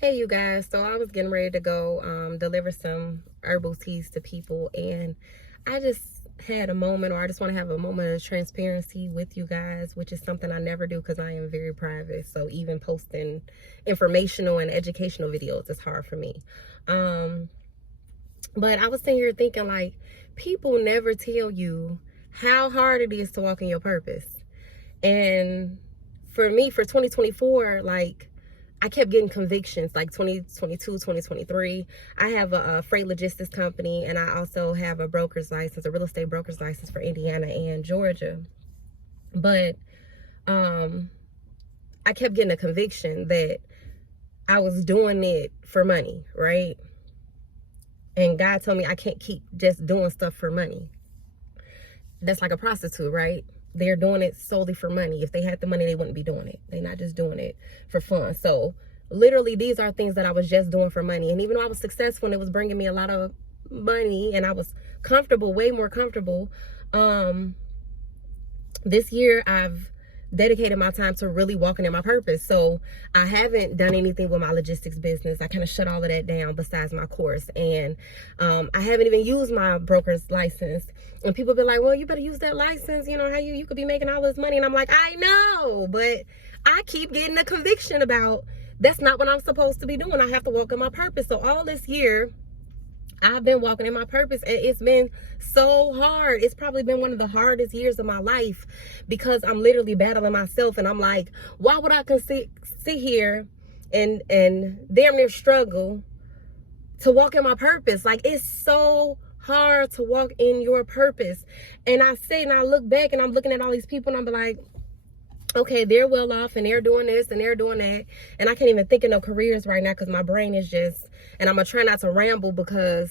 Hey you guys, so I was getting ready to go deliver some herbal teas to people, and I just had a moment, or I just want to have a moment of transparency with you guys, which is something I never do because I am very private. So even posting informational and educational videos is hard for me. But I was sitting here thinking, like, people never tell you how hard it is to walk in your purpose. And for me, for 2024, like, I kept getting convictions like 2022, 2023. I have a freight logistics company, and I also have a broker's license, a real estate broker's license for Indiana and Georgia. But I kept getting a conviction that I was doing it for money, right? And God told me I can't keep just doing stuff for money. That's like a prostitute, right? They're doing it solely for money. If they had the money, they wouldn't be doing it. They're not just doing it for fun. So literally, these are things that I was just doing for money. And even though I was successful and it was bringing me a lot of money and I was comfortable, way more comfortable, this year I've dedicated my time to really walking in my purpose. So I haven't done anything with my logistics business. I kind of shut all of that down besides my course. And I haven't even used my broker's license. And people be like, well, you better use that license. You know, how you could be making all this money. And I'm like, I know, but I keep getting a conviction about that's not what I'm supposed to be doing. I have to walk in my purpose. So all this year, I've been walking in my purpose, and it's been so hard. It's probably been one of the hardest years of my life because I'm literally battling myself, and I'm like, why would I sit here and damn near struggle to walk in my purpose? Like, it's so hard to walk in your purpose. And I sit and I look back and I'm looking at all these people and I'm like, okay, they're well off and they're doing this and they're doing that. And I can't even think of no careers right now because my brain is just, and I'm going to try not to ramble because,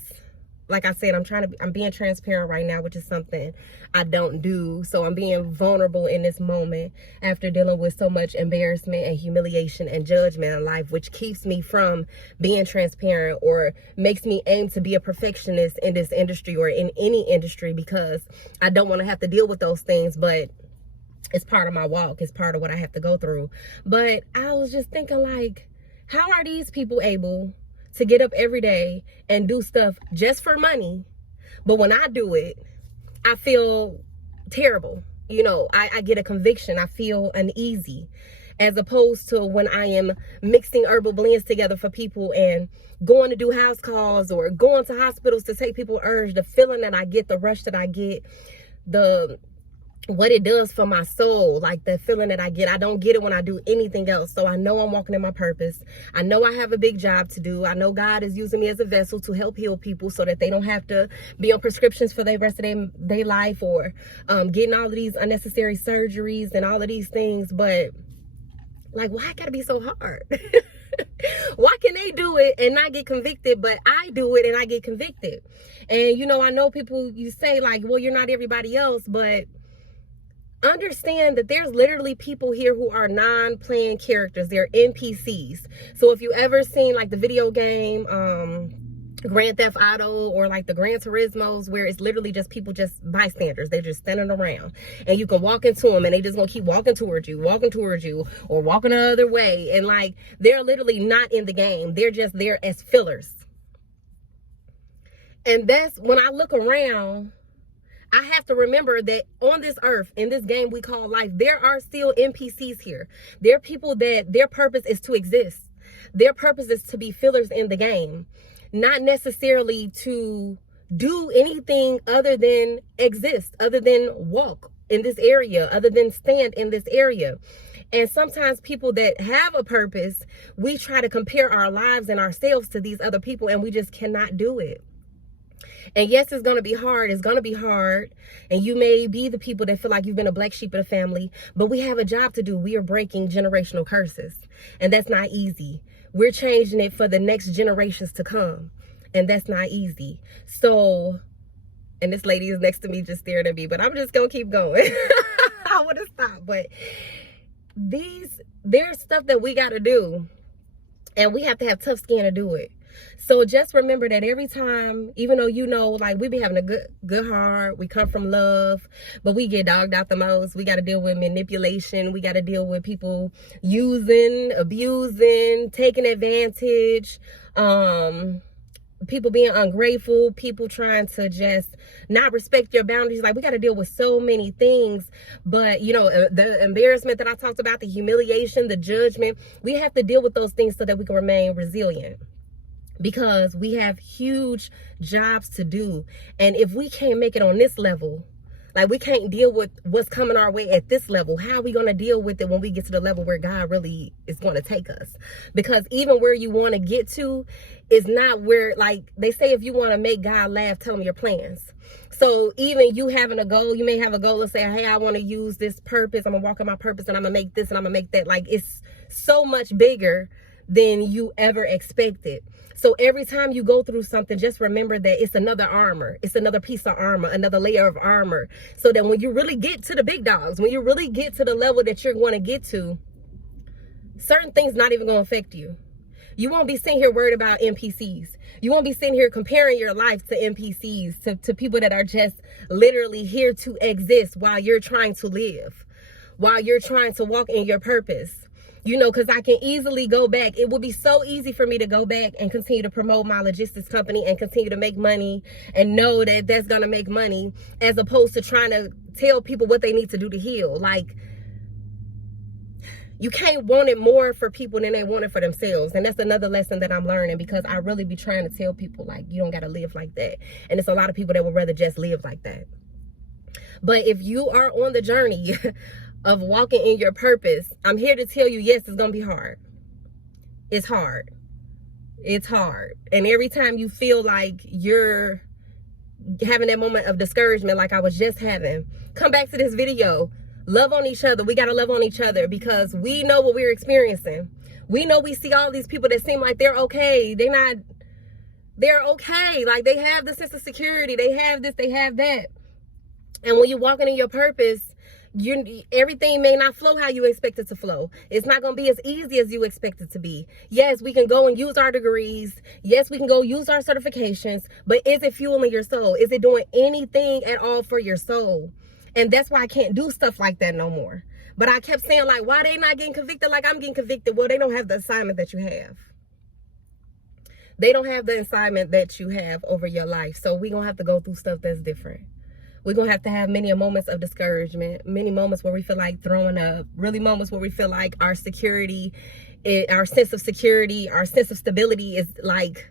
like I said, I'm being transparent right now, which is something I don't do. So I'm being vulnerable in this moment after dealing with so much embarrassment and humiliation and judgment in life, which keeps me from being transparent or makes me aim to be a perfectionist in this industry or in any industry because I don't want to have to deal with those things. But it's part of my walk. It's part of what I have to go through. But I was just thinking, like, how are these people able to get up every day and do stuff just for money? But when I do it, I feel terrible. You know, I get a conviction. I feel uneasy. As opposed to when I am mixing herbal blends together for people and going to do house calls or going to hospitals to take people herbs, the feeling that I get, the rush that I get, what it does for my soul, like the feeling that I get. I don't get it when I do anything else. So I know I'm walking in my purpose. I know I have a big job to do. I know God is using me as a vessel to help heal people so that they don't have to be on prescriptions for the rest of their life or getting all of these unnecessary surgeries and all of these things. But like, why it gotta be so hard? Why can they do it and not get convicted, but I do it and I get convicted? And you know, I know people, you say like, well, you're not everybody else, but understand that there's literally people here who are non-playing characters. They're NPCs. So if you ever seen like the video game Grand Theft Auto or like the Gran Turismos, where it's literally just people, just bystanders, they're just standing around and you can walk into them and they just gonna keep walking towards you or walking the other way, and like they're literally not in the game. They're just there as fillers. And that's when I look around, I have to remember that on this earth, in this game we call life, there are still NPCs here. There are people that their purpose is to exist. Their purpose is to be fillers in the game, not necessarily to do anything other than exist, other than walk in this area, other than stand in this area. And sometimes people that have a purpose, we try to compare our lives and ourselves to these other people, and we just cannot do it. And yes, it's going to be hard. It's going to be hard. And you may be the people that feel like you've been a black sheep of the family, but we have a job to do. We are breaking generational curses. And that's not easy. We're changing it for the next generations to come. And that's not easy. So, and this lady is next to me just staring at me, but I'm just going to keep going. I want to stop. But there's stuff that we got to do. And we have to have tough skin to do it. So just remember that every time, even though you know, like, we be having a good heart, we come from love, but we get dogged out the most. We got to deal with manipulation. We got to deal with people using, abusing, taking advantage, people being ungrateful, people trying to just not respect your boundaries. Like, we got to deal with so many things. But, you know, the embarrassment that I talked about, the humiliation, the judgment, we have to deal with those things so that we can remain resilient, because we have huge jobs to do. And if we can't make it on this level, like, we can't deal with what's coming our way at this level, how are we going to deal with it when we get to the level where God really is going to take us? Because even where you want to get to is not where, like, they say, if you want to make God laugh, tell him your plans. So even you having a goal, you may have a goal to say, hey, I want to use this purpose. I'm going to walk in my purpose, and I'm going to make this and I'm going to make that. Like, it's so much bigger than you ever expected. So every time you go through something, just remember that it's another armor. It's another piece of armor, another layer of armor. So that when you really get to the big dogs, when you really get to the level that you're going to get to, certain things not even going to affect you. You won't be sitting here worried about NPCs. You won't be sitting here comparing your life to NPCs, to people that are just literally here to exist while you're trying to live, while you're trying to walk in your purpose. You know, because I can easily go back. It would be so easy for me to go back and continue to promote my logistics company and continue to make money and know that that's going to make money, as opposed to trying to tell people what they need to do to heal. Like, you can't want it more for people than they want it for themselves. And that's another lesson that I'm learning, because I really be trying to tell people, like, you don't got to live like that. And it's a lot of people that would rather just live like that. But if you are on the journey of walking in your purpose, I'm here to tell you, yes, it's going to be hard. It's hard. It's hard. And every time you feel like you're having that moment of discouragement, like I was just having, come back to this video. Love on each other. We got to love on each other, because we know what we're experiencing. We know we see all these people that seem like they're okay. They're okay. Like, they have the sense of security. They have this, they have that. And when you're walking in your purpose, everything may not flow how you expect it to flow. It's not going to be as easy as you expect it to be. Yes, we can go and use our degrees. Yes, we can go use our certifications. But is it fueling your soul? Is it doing anything at all for your soul? And that's why I can't do stuff like that no more. But I kept saying, like, why they not getting convicted like I'm getting convicted? Well, they don't have the assignment that you have. They don't have the assignment that you have over your life. So we're going to have to go through stuff that's different. We're going to have many moments of discouragement, many moments where we feel like throwing up, really moments where we feel like our security, our sense of security, our sense of stability is like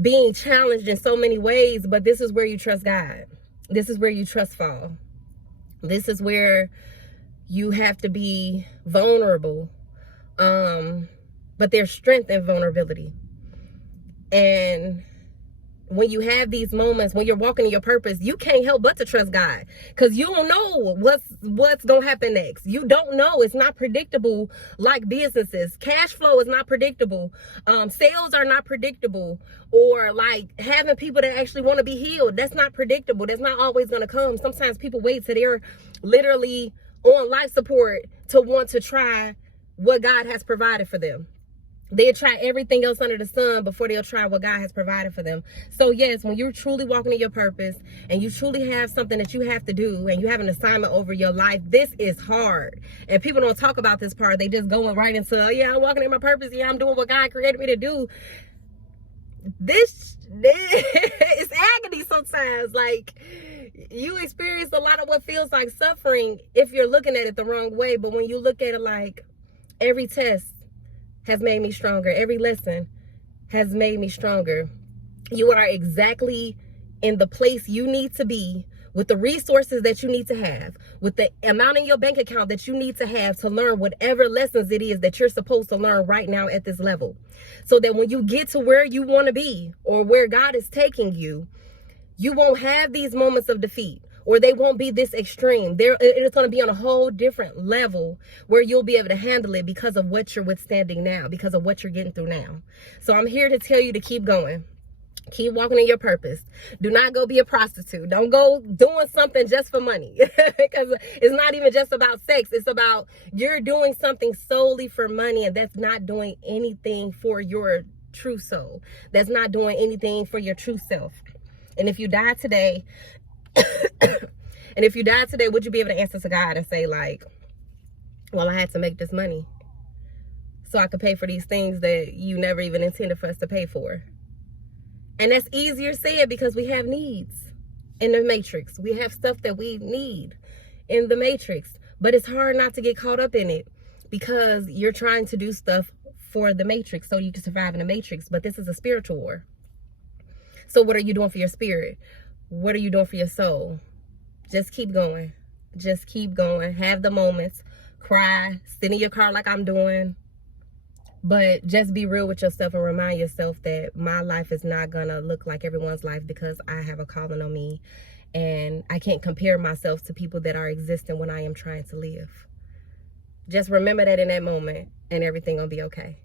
being challenged in so many ways. But this is where you trust God. This is where you trust fall. This is where you have to be vulnerable. But there's strength in vulnerability. And when you have these moments, when you're walking in your purpose, you can't help but to trust God, because you don't know what's going to happen next. You don't know. It's not predictable like businesses. Cash flow is not predictable. Sales are not predictable. Or like having people that actually want to be healed. That's not predictable. That's not always going to come. Sometimes people wait till they're literally on life support to want to try what God has provided for them. They'll try everything else under the sun before they'll try what God has provided for them. So yes, when you're truly walking in your purpose and you truly have something that you have to do and you have an assignment over your life, this is hard. And people don't talk about this part. They just going right into, oh, yeah, I'm walking in my purpose. Yeah, I'm doing what God created me to do. This it's agony sometimes. Like, you experience a lot of what feels like suffering if you're looking at it the wrong way. But when you look at it like, every test has made me stronger. Every lesson has made me stronger. You are exactly in the place you need to be, with the resources that you need to have, with the amount in your bank account that you need to have to learn whatever lessons it is that you're supposed to learn right now at this level. So that when you get to where you want to be, or where God is taking you, you won't have these moments of defeat, or they won't be this extreme. It's going to be on a whole different level where you'll be able to handle it because of what you're withstanding now, because of what you're getting through now. So I'm here to tell you to keep going. Keep walking in your purpose. Do not go be a prostitute. Don't go doing something just for money, because it's not even just about sex. It's about you're doing something solely for money, and that's not doing anything for your true soul, that's not doing anything for your true self. And if you die today, would you be able to answer to God and say like, well, I had to make this money so I could pay for these things that you never even intended for us to pay for? And that's easier said because we have needs in the matrix. We have stuff that we need in the matrix, but it's hard not to get caught up in it because you're trying to do stuff for the matrix so you can survive in the matrix. But this is a spiritual war. So what are you doing for your spirit? What are you doing for your soul? Just keep going. Just keep going. Have the moments. Cry. Sit in your car like I'm doing. But just be real with yourself and remind yourself that my life is not going to look like everyone's life because I have a calling on me. And I can't compare myself to people that are existing when I am trying to live. Just remember that in that moment and everything going to be okay.